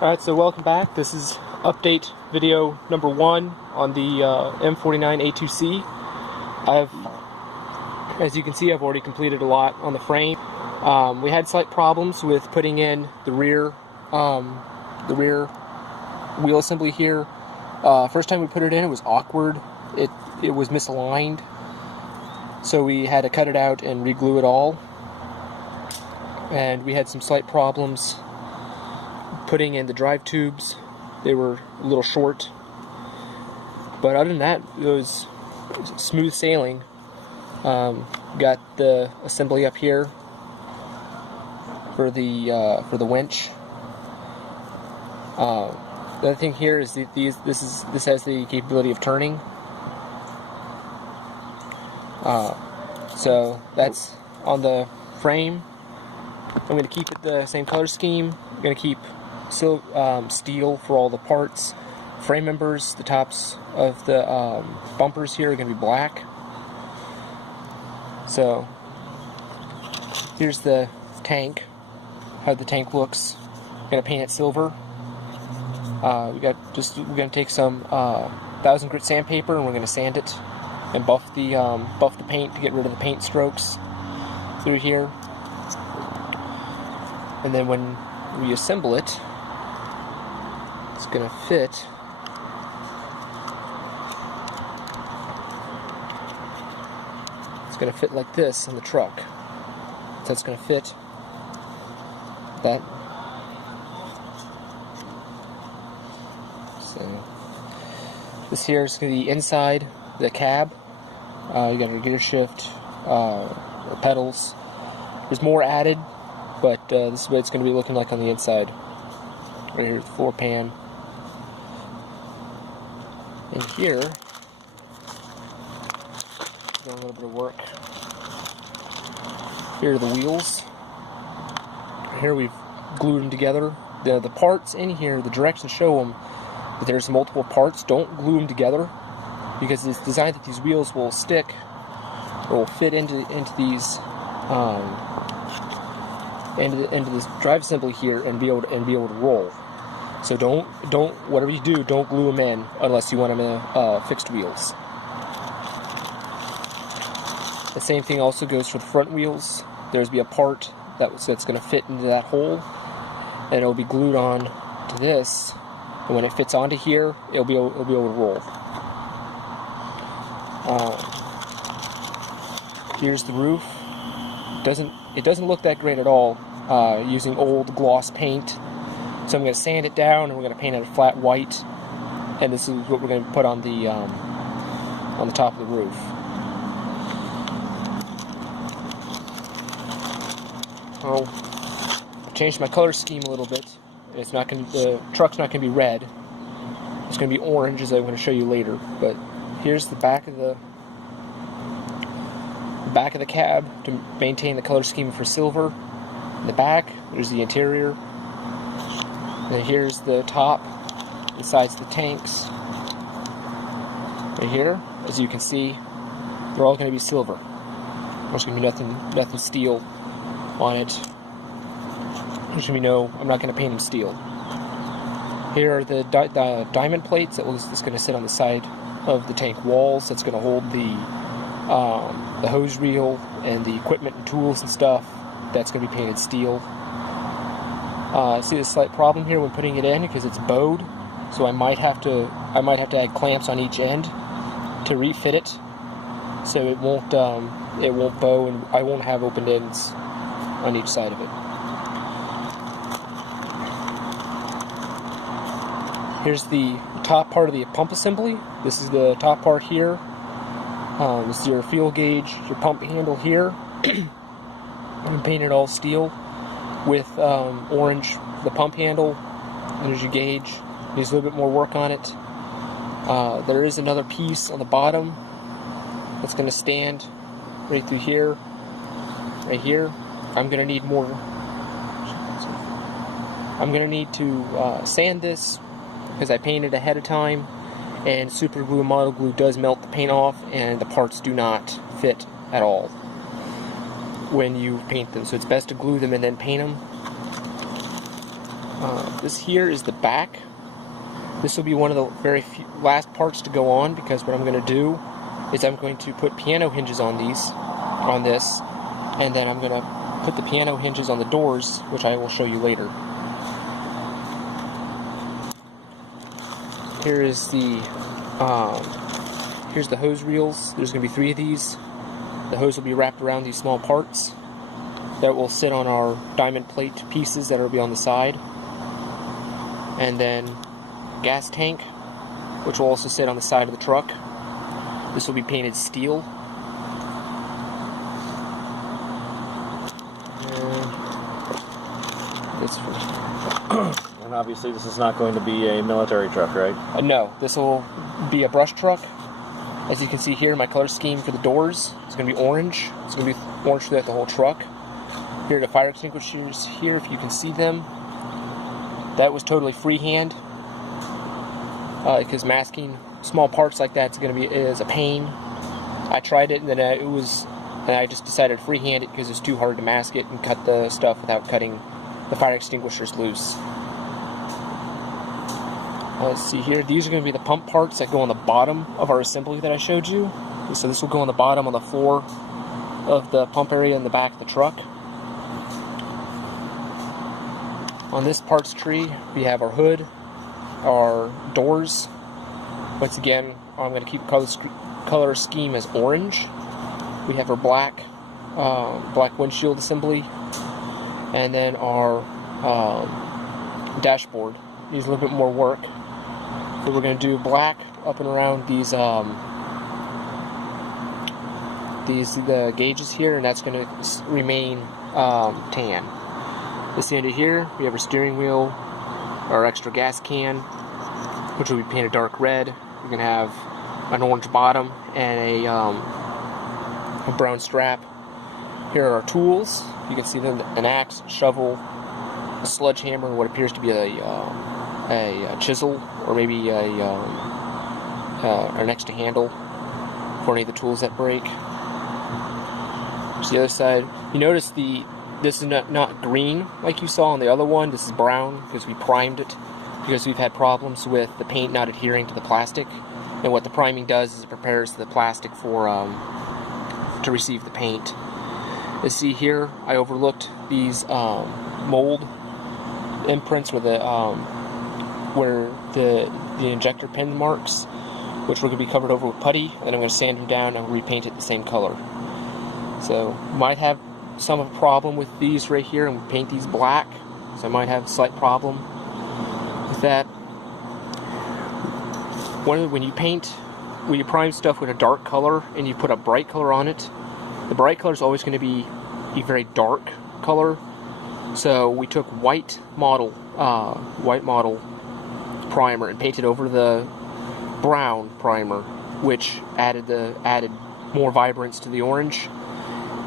Alright, so welcome back. This is update video number 1 on the M49A2C. As you can see, I've already completed a lot on the frame. We had slight problems with putting in the rear wheel assembly here. First time we put it in, it was awkward. It was misaligned, so we had to cut it out and re-glue it all. And we had some slight problems putting in the drive tubes. They were a little short, but other than that, it was smooth sailing. Got the assembly up here for the winch. The other thing here is this has the capability of turning. So that's on the frame. I'm going to keep it the same color scheme. I'm going to keep steel for all the parts. Frame members, the tops of the bumpers here are going to be black. So here's the tank, how the tank looks. I'm going to paint it silver. We're going to take some 1000 grit sandpaper and we're going to sand it and buff the paint to get rid of the paint strokes through here. And then when we assemble it, it's going to fit. It's going to fit like this on the truck. So it's going to fit that. So this here is going to be inside the cab. You got your gear shift, pedals. There's more added, but this is what it's going to be looking like on the inside. Right here, the floor pan. And here, doing a little bit of work. Here are the wheels. Here we've glued them together. The parts in here, the directions show them that there's multiple parts. Don't glue them together, because it's designed that these wheels will stick or will fit into these into this drive assembly here and be able to roll. So don't whatever you do, don't glue them in unless you want them in fixed wheels. The same thing also goes for the front wheels. There's be a part that's going to fit into that hole, and it'll be glued on to this. And when it fits onto here, it'll be able to roll. Here's the roof. It doesn't look that great at all using old gloss paint. So I'm going to sand it down and we're going to paint it a flat white. And this is what we're going to put on the top of the roof. I'll change my color scheme a little bit. It's not going to, the truck's not going to be red. It's going to be orange, as I'm going to show you later. But here's the back of the cab to maintain the color scheme for silver. In the back, there's the interior. And here's the top, besides the tanks. Right here, as you can see, they're all going to be silver. There's going to be nothing steel on it. There's going to be I'm not going to paint them steel. Here are the diamond plates that's going to sit on the side of the tank walls. That's going to hold the hose reel and the equipment and tools and stuff. That's going to be painted steel. See the slight problem here when putting it in, because it's bowed, so I might have to add clamps on each end to refit it, so it won't bow and I won't have open ends on each side of it. Here's the top part of the pump assembly. This is the top part here. This is your fuel gauge, your pump handle here. I'm painted all steel with orange the pump handle. There's your gauge. Needs a little bit more work on it. There is another piece on the bottom that's going to stand right through here, right here. I'm going to need more. I'm going to need to sand this because I painted ahead of time, and super glue and mono glue does melt the paint off, and the parts do not fit at all when you paint them. So it's best to glue them and then paint them. This here is the back. This will be one of the very last parts to go on, because what I'm going to do is I'm going to put piano hinges on this, and then I'm going to put the piano hinges on the doors, which I will show you later. Here's the hose reels. There's going to be 3 of these. The hose will be wrapped around these small parts that will sit on our diamond plate pieces that will be on the side. And then gas tank, which will also sit on the side of the truck. This will be painted steel. And obviously this is not going to be a military truck, right? No, this will be a brush truck. As you can see here, my color scheme for the doors is going to be orange. It's going to be orange throughout the whole truck. Here are the fire extinguishers here, if you can see them. That was totally freehand, because masking small parts like that is a pain. I tried it, and then I just decided to freehand it because it's too hard to mask it and cut the stuff without cutting the fire extinguishers loose. Let's see here. These are going to be the pump parts that go on the bottom of our assembly that I showed you. So this will go on the bottom on the floor of the pump area in the back of the truck. On this parts tree, we have our hood, our doors. Once again, I'm going to keep color scheme as orange. We have our black windshield assembly, and then our dashboard needs a little bit more work. So we're going to do black up and around these the gauges here, and that's going to remain tan. This end of here, we have our steering wheel, our extra gas can, which will be painted dark red. We're going to have an orange bottom and a brown strap. Here are our tools. You can see them: an axe, shovel, a sledgehammer, and what appears to be a chisel, or maybe an extra handle for any of the tools that break. Here's the other side. You notice this is not green like you saw on the other one. This is brown because we primed it, because we've had problems with the paint not adhering to the plastic. And what the priming does is it prepares the plastic for to receive the paint. You see here, I overlooked these mold imprints where the injector pin marks, which we're going to be covered over with putty, and I'm going to sand them down and repaint it the same color. So might have some problem with these right here, and we paint these black, so I might have a slight problem with that. When you prime stuff with a dark color and you put a bright color on it, the bright color is always going to be a very dark color. So we took white model primer and painted over the brown primer, which added more vibrance to the orange.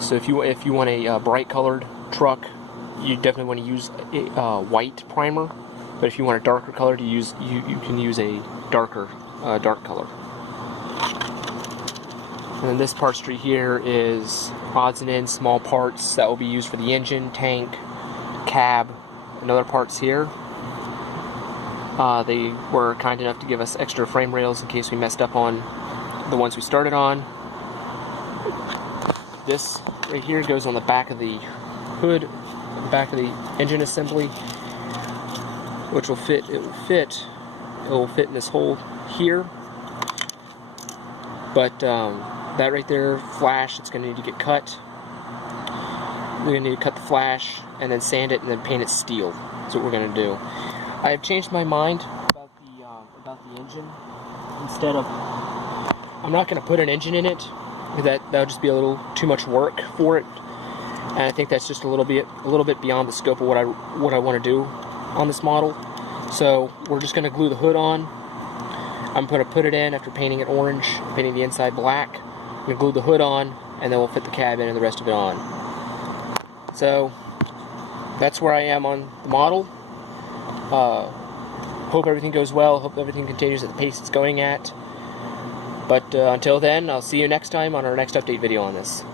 So if you want a bright colored truck, you definitely want to use a white primer. But if you want a darker color, you can use a dark color. And then this parts tree here is odds and ends, small parts that will be used for the engine, tank, cab, and other parts here. They were kind enough to give us extra frame rails in case we messed up on the ones we started on. This right here goes on the back of the hood, the back of the engine assembly, which will fit. It will fit in this hole here. But that right there, flash, it's going to need to get cut. We're going to need to cut the flash and then sand it and then paint it steel. That's what we're going to do. I have changed my mind about the engine. Instead of, I'm not going to put an engine in it. That would just be a little too much work for it, and I think that's just a little bit beyond the scope of what I want to do on this model. So we're just going to glue the hood on. I'm going to put it in after painting it orange, painting the inside black. I'm going to glue the hood on, and then we'll fit the cab in and the rest of it on. So that's where I am on the model. Hope everything goes well. Hope everything continues at the pace it's going at. But until then, I'll see you next time on our next update video on this.